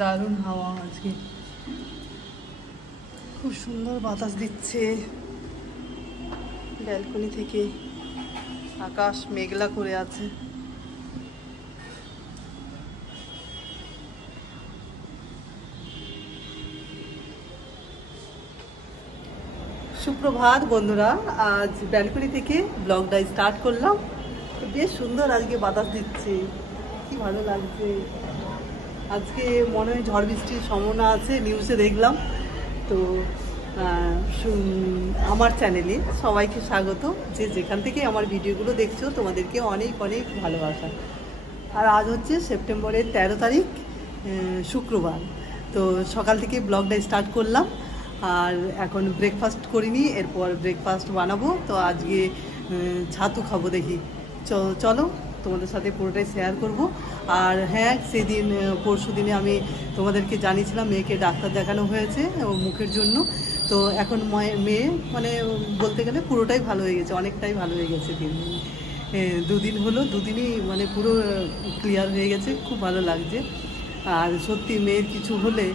দারুণ হাওয়া আজকে, খুব সুন্দর বাতাস দিচ্ছে ব্যালকনি থেকে। আকাশ মেঘলা করে আছে। সুপ্রভাত বন্ধুরা, আজ ব্যালকনি থেকে ব্লগটা স্টার্ট করলাম। বেশ সুন্দর আজকে বাতাস দিচ্ছে, কি ভালো লাগছে। আজকে মনে হয় ঝড় বৃষ্টির সম্ভাবনা আছে, নিউজে দেখলাম। তো আমার চ্যানেলে সবাইকে স্বাগত, যে যেখান থেকে আমার ভিডিওগুলো দেখছো তোমাদেরকে অনেক অনেক ভালোবাসা। আর আজ হচ্ছে সেপ্টেম্বরের 13 তারিখ, শুক্রবার। তো সকাল থেকে ব্লগটা স্টার্ট করলাম। আর এখন ব্রেকফাস্ট করিনি, এরপর ব্রেকফাস্ট বানাবো। তো আজকে ছাতু খাবো, দেখি চলো তোমাদের সাথে পুরোটাই শেয়ার করব। আর হ্যাঁ, সেদিন পরশু দিনে আমি তোমাদেরকে জানিয়েছিলাম মেয়েকে ডাক্তার দেখানো হয়েছে মুখের জন্য। তো এখন মেয়ে মানে বলতে গেলে পুরোটাই ভালো হয়ে গেছে, অনেকটাই ভালো হয়ে গেছে। দুদিন হলো, দুদিনই মানে পুরো ক্লিয়ার হয়ে গেছে, খুব ভালো লাগছে। আর সত্যি মেয়ের কিছু হলে,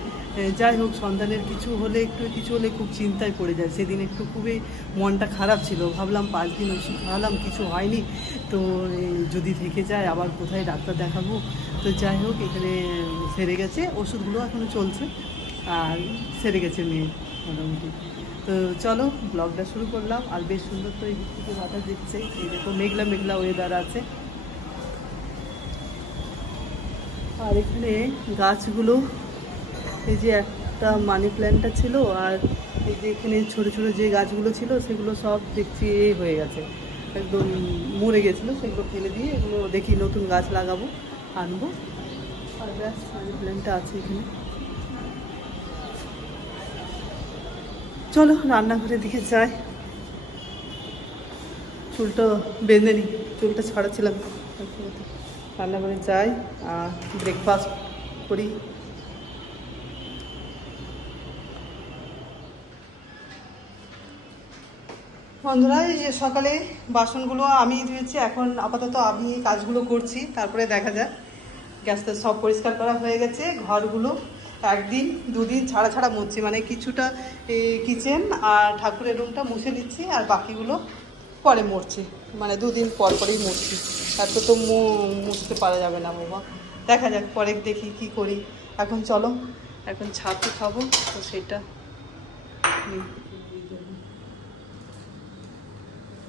যাই হোক সন্তানের কিছু হলে, একটু কিছু হলে খুব চিন্তায় পড়ে যায়। সেদিন একটু খুবই মনটা খারাপ ছিল, ভাবলাম 5 দিন ওষুধ খাওয়ালাম, কিছু হয়নি, তো যদি থেকে যায় আবার কোথায় ডাক্তার দেখাবো। তো যাই হোক এখানে সেরে গেছে, ওষুধগুলো এখনও চলছে, আর সেরে গেছে মেয়ে মোটামুটি। তো চলো ব্লগটা শুরু করলাম। আর বেশ সুন্দর তো এই দিক থেকে বাতাস দিচ্ছে, এই দেখো মেঘলা মেঘলা ওয়েদার আছে। আর এখানে গাছগুলো, এই যে একটা মানি প্ল্যান্টটা ছিল, আর এই যে এখানে ছোটো ছোটো যে গাছগুলো ছিল সেগুলো সব দেখছি এই হয়ে গেছে, একদম মরে গেছিলো, সেগুলো ফেলে দিয়ে এগুলো দেখি নতুন গাছ লাগাবো, আনবো। আর ব্যাস মানি প্ল্যান্টটা আছে এখানে। চলো রান্নাঘরের দিকে যাই, চুলটা বেঁধে নিই, চুলটা ছাড়াচ্ছিলাম। রান্নাঘরে যাই আর ব্রেকফাস্ট করি। বন্ধুরা, এই যে সকালে বাসনগুলো আমি ধুয়েছি, এখন আপাতত আমি কাজগুলো করছি, তারপরে দেখা যাক। গ্যাসটা সব পরিষ্কার করা হয়ে গেছে, ঘরগুলো একদিন দুদিন ছাড়া ছাড়া মুছছি, মানে কিছুটা কিচেন আর ঠাকুরের রুমটা মুছে নিচ্ছি, আর বাকিগুলো পরে মুছছি, মানে 2 দিন পর পরেই মুছছি। এত তো মুছতে পারা যাবে না বাবা, দেখা যাক পরে দেখি কি করি। এখন চলো, এখন ছাতু খাবো, তো সেটা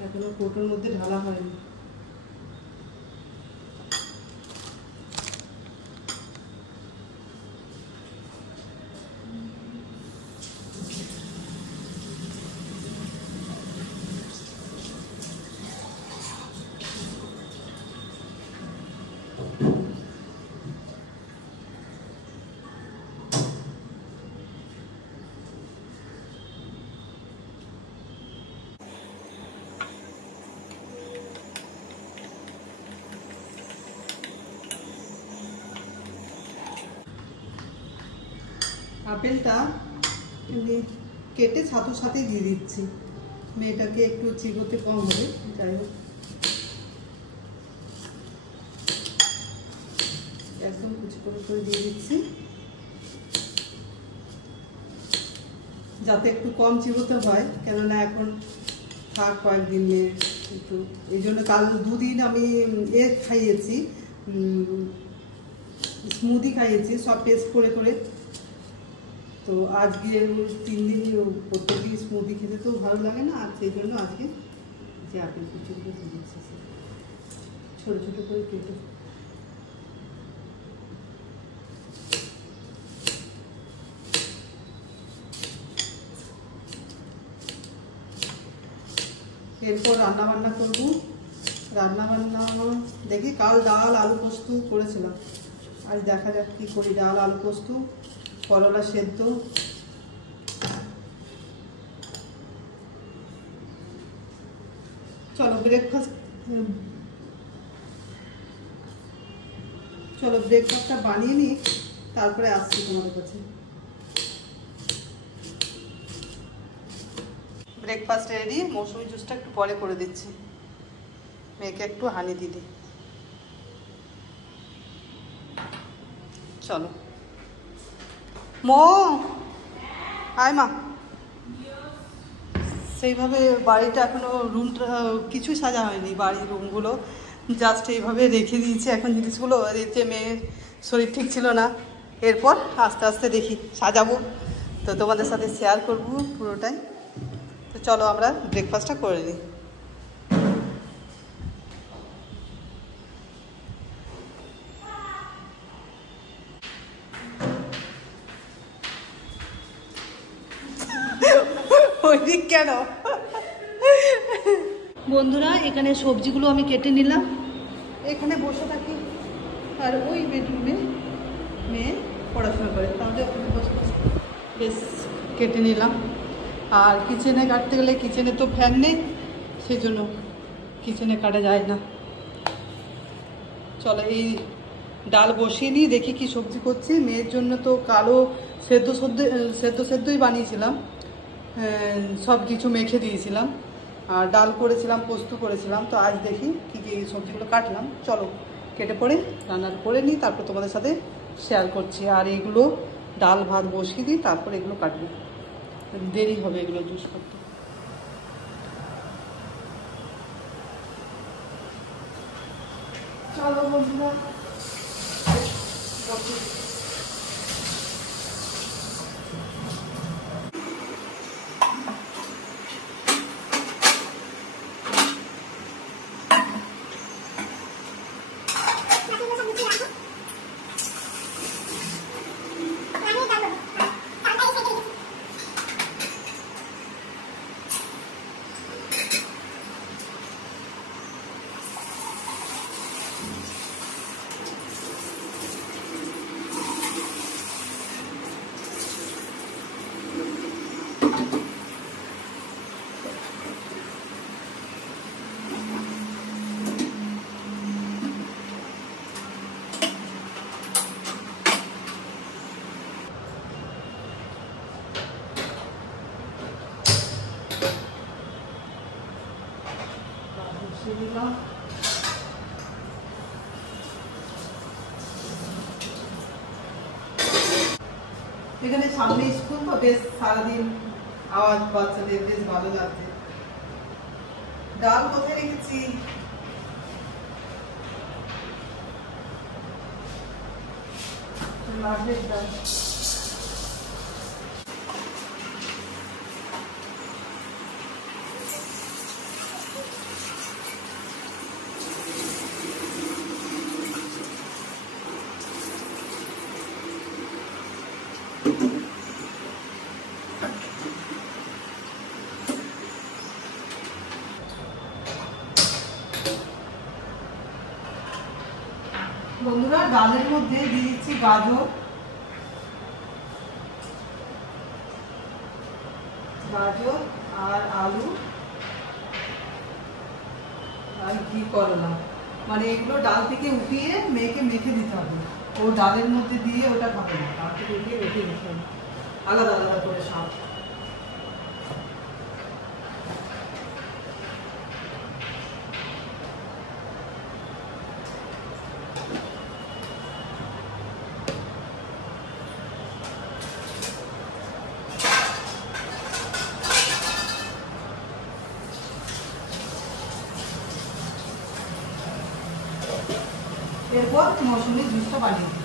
এখনো কোটোর মধ্যে ঢালা হয়নি। আপেলটা কেটে ছাতুর সাথেই দিয়ে দিচ্ছি, মেয়েটাকে একটু চিবোতে কম হবে। যাই হোক একদম কুচি করে দিয়ে দিচ্ছি, যাতে একটু কম চিবোতে হয়, কেননা এখন থাক কয়েকদিন নিয়ে একটু, এই জন্য কাল 2 দিন আমি খাইয়েছি, স্মুদি খাইয়েছি, সব টেস্ট করে করে। তো আজকে 3 দিন প্রত্যেকদিন স্মুদি খেতে তো ভালো লাগে না, আর সেই জন্য আজকে যে আপেল কুচুগুলো দিয়েছি ছোটো ছোটো করে কেটে। এরপর রান্নাবান্না করবো। রান্নাবান্না দেখি, কাল ডাল আলু পোস্ত করেছিলাম, আজ দেখা যাক কী করি। ডাল আলু পোস্ত, করলা সেদ্ধ। চলো ব্রেকফাস্টটা বানিয়ে নিই, তারপরে আসছি তোমাদের কাছে। ব্রেকফাস্ট রেডি, মৌসুমি জুসটা একটু পরে করে দিচ্ছি। মেয়েকে একটু হানি দিদি। চলো মো আয় মা। সেইভাবে বাড়িটা এখনো রুমটা কিছুই সাজা হয়নি, বাড়ির রুমগুলো জাস্ট এইভাবে রেখে দিয়েছি এখন জিনিসগুলো। যে মেয়ের শরীর ঠিক ছিল না, এরপর আস্তে আস্তে দেখি সাজাবো, তো তোমাদের সাথে শেয়ার করব পুরোটাই। তো চলো আমরা ব্রেকফাস্টটা করে নিই। ওই দিক কেন? বন্ধুরা এখানে সবজিগুলো আমি কেটে নিলাম, এখানে বসে থাকি আর ওই বেডরুমে মেয়ে পড়াশোনা করে, তাহলে বসে বসে বেশ কেটে নিলাম। আর কিচেনে কাটতে গেলে কিচেনে তো ফ্যান নেই, সেই জন্য কিচেনে কাটা যায় না। চলো এই ডাল বসিয়ে নিই, দেখি কি সবজি করছি। মেয়ের জন্য তো কালো সেদ্ধই বানিয়েছিলাম, সব কিছু মেখে দিয়েছিলাম, আর ডাল করেছিলাম, পোস্ত করেছিলাম। তো আজ দেখি কী কী সবজিগুলো কাটলাম, চলো কেটে পড়ে রান্নার করে নিই, তারপর তোমাদের সাথে শেয়ার করছি। আর এগুলো ডাল ভাত বসিয়ে দিই, তারপর এগুলো কাটবো, দেরি হবে এগুলো জুস করতে। চলো বন্ধুরা এখানে সামনে স্কুল, তো বেশ সারাদিন আওয়াজ বাচ্চাদের বেশ ভালো লাগছে। ডাল কোথায় রেখেছি? ডাল বন্ধুরা ডালের মধ্যে দিয়ে দিচ্ছি গাজর, আর আলু আর ঘি করলা, মানে এগুলো ডাল থেকে উঠিয়ে মেখে দিতে হবে। ও ডালের মধ্যে দিয়ে ওটা খাবে না, ডাল থেকে উঠিয়ে রেখে দিতে হবে আলাদা আলাদা করে সব। এরপর মৌসুমী জুসটা বানিয়ে দিই।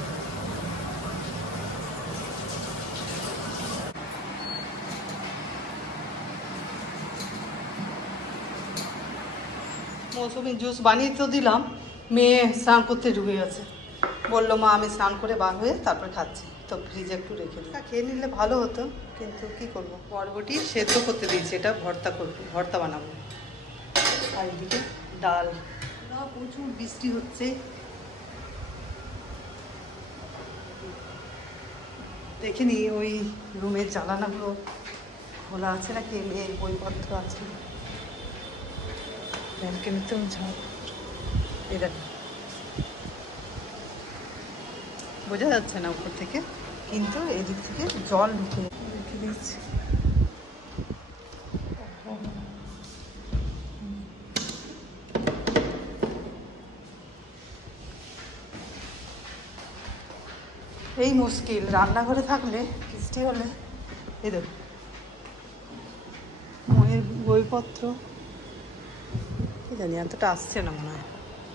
মৌসুমী জুস বানিয়ে তো দিলাম, মেয়ে স্নান করতে ডুবে গেছে, বললো মা আমি স্নান করে বার হয়ে তারপর খাচ্ছি, তো ফ্রিজে একটু রেখে দিই। খেয়ে নিলে ভালো হতো, কিন্তু কি করব, বরবটি সেদ্ধ করতে দিয়েছি, এটা ভর্তা বানাবো। আর এদিকে ডাল, প্রচুর বৃষ্টি হচ্ছে, দেখিনি ওই রুমের জানালাগুলো খোলা আছে নাকি, মেয়ের বইপত্র আছে, ব্যালকনিতেও ঝাড়, এই দেখো বোঝা যাচ্ছে না উপর থেকে, কিন্তু এদিক থেকে জল ঢুকে রেখে দিচ্ছি। এই মুশকিল রান্নাঘরে থাকলে, বৃষ্টি হলে এই দেখো মনের বইপত্র কি জানি এতটা আসছে না মনে হয়।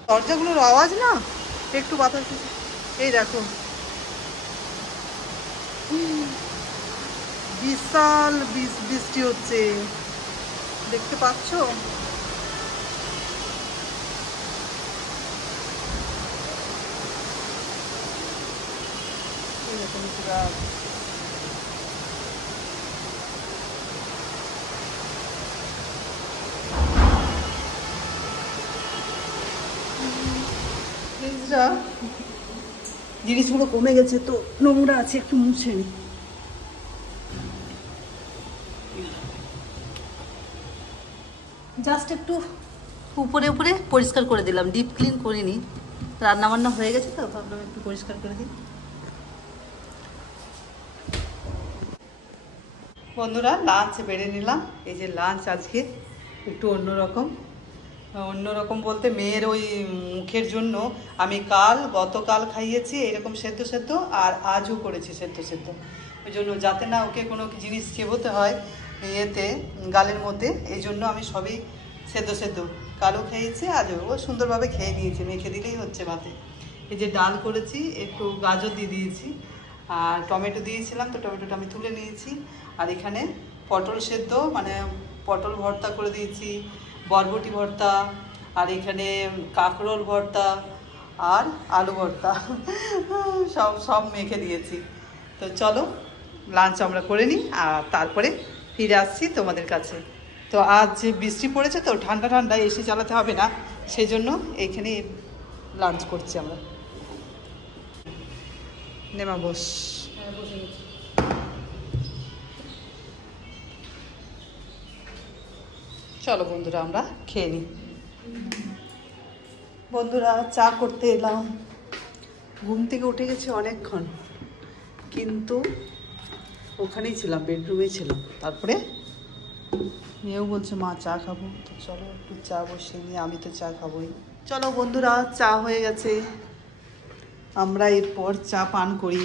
দরজাগুলোর আওয়াজ না একটু বাতাস। এই দেখো বিশাল বৃষ্টি হচ্ছে, দেখতে পাচ্ছ? এরকম পুরা জিনিসগুলো কমে গেছে তো নোংরা আছে, একটু মুছে নি। জাস্ট একটু উপরে উপরে পরিষ্কার করে দিলাম, ডিপ ক্লিন করিনি। রান্না বান্না হয়ে গেছে তো ভাবলাম একটু পরিষ্কার করে দিই। বন্ধুরা লাঞ্চ বেড়ে নিলাম। এই যে লাঞ্চ আজকে একটু অন্যরকম বলতে মেয়ের ওই মুখের জন্য আমি গতকাল খাইয়েছি এরকম সেদ্ধ সেদ্ধ, আর আজও করেছি সেদ্ধ সেদ্ধ, ওই জন্য যাতে না ওকে কোনো জিনিস চেবোতে হয় ইয়েতে গালের মধ্যে, এই জন্য আমি সবই সেদ্ধ সেদ্ধ কালও খেয়েছি, আজও ও সুন্দরভাবে খেয়ে নিয়েছে, মেখে দিলেই হচ্ছে ভাতে। এই যে ডাল করেছি, একটু গাজর দিয়ে দিয়েছি আর টমেটো দিয়েছিলাম, তো টমেটোটা আমি তুলে নিয়েছি। আর এখানে পটল সেদ্ধ মানে পটল ভর্তা করে দিয়েছি, বরবটি ভর্তা, আর এখানে কাঁকরোল ভর্তা আর আলু ভর্তা সব মেখে দিয়েছি। তো চলো লাঞ্চ আমরা করে নিই আর তারপরে ফিরে আসছি তোমাদের কাছে। তো আজ যে বৃষ্টি পড়েছে তো ঠান্ডা ঠান্ডা এসি চালাতে হবে না, সেই জন্য এইখানে লাঞ্চ করছি আমরা। নেমা বস। চলো বন্ধুরা আমরা খেয়ে নিই। বন্ধুরা চা করতে এলাম, ঘুম থেকে উঠে গেছি অনেকক্ষণ, কিন্তু ওখানেই ছিলাম, বেডরুমে ছিলাম। তারপরে মেয়েও বলছে মা চা খাবো, তো চলো একটু চা বসিয়ে নিই, আমি তো চা খাবোই। চলো বন্ধুরা চা হয়ে গেছে, আমরা এরপর চা পান করি।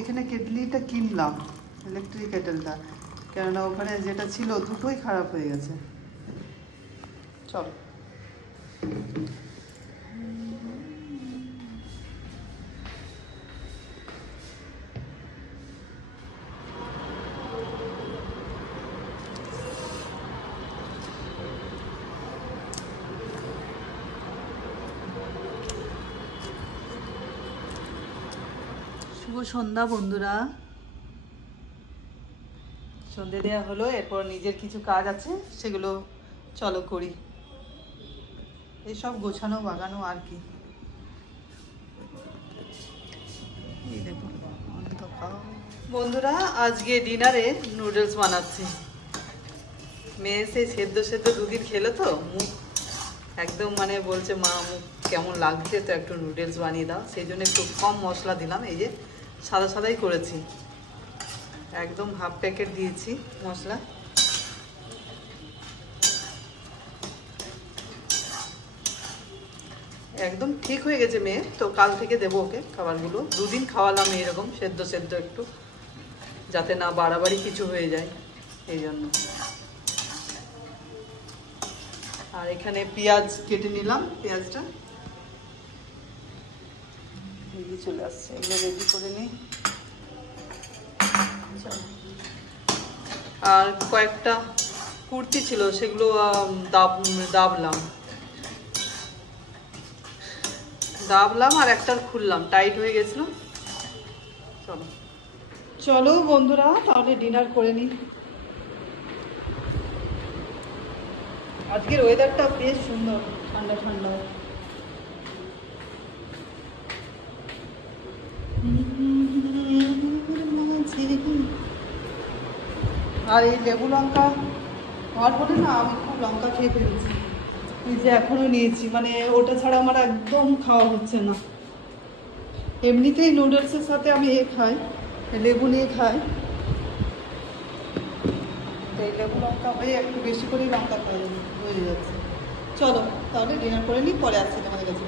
এখানে কেটলিটা কিনলাম, ইলেকট্রিক কেটেলটা, কেননা ওখানে যেটা ছিল দুটোই খারাপ হয়ে গেছে। চল শুভ সন্ধ্যা বন্ধুরা, সন্ধ্যে দেওয়া হলো, এরপর নিজের কিছু কাজ আছে সেগুলো চলো করি। এইসব গোছানো বাগানো আর কি। বন্ধুরা আজকে ডিনারে নুডলস বানাচ্ছি। মেয়ে সেই সেদ্ধ সেদ্ধ দুদিন খেলো তো মুখ একদম মানে বলছে মা মুখ কেমন লাগছে, তো একটু নুডলস বানিয়ে দাও, সেই জন্য একটু কম মশলা দিলাম। এই যে সাদা সাদাই করেছি, একদম হাফ প্যাকেট দিয়েছি মশলা। একদম ঠিক হয়ে গেছে মেয়ে, তো কাল থেকে দেবো ওকে খাবারগুলো। দুদিন খাওয়ালাম এরকম সেদ্ধ সেদ্ধ একটু, যাতে না বাড়াবাড়ি কিছু হয়ে যায় এই জন্য। আর এখানে পেঁয়াজ কেটে নিলাম, পেঁয়াজটা চলে আসছে, এগুলো রেডি করে নিই। আর কয়েকটা কুর্তি ছিল সেগুলো দাবলাম আর একটা খুললাম, টাইট হয়ে গেছিল। চলো চলো বন্ধুরা তাহলে ডিনার করে নিই। আজকের ওয়েদারটা বেশ সুন্দর, ঠান্ডা ঠান্ডা। আর এই লেবু লঙ্কা হওয়ার পরে না আমি খুব লঙ্কা খেয়ে ফেলেছি, এই যে এখনো নিয়েছি, মানে ওটা ছাড়া আমার একদম খাওয়া হচ্ছে না। এমনিতেই নুডলসের সাথে আমি খাই, লেবু নিয়ে খাই। এই লেবু লঙ্কা হয়ে একটু বেশি করে লঙ্কা খাওয়া হয়ে যাচ্ছে। চলো তাহলে ডিনার করে নিই, পরে আসছি তোমাদের কাছে।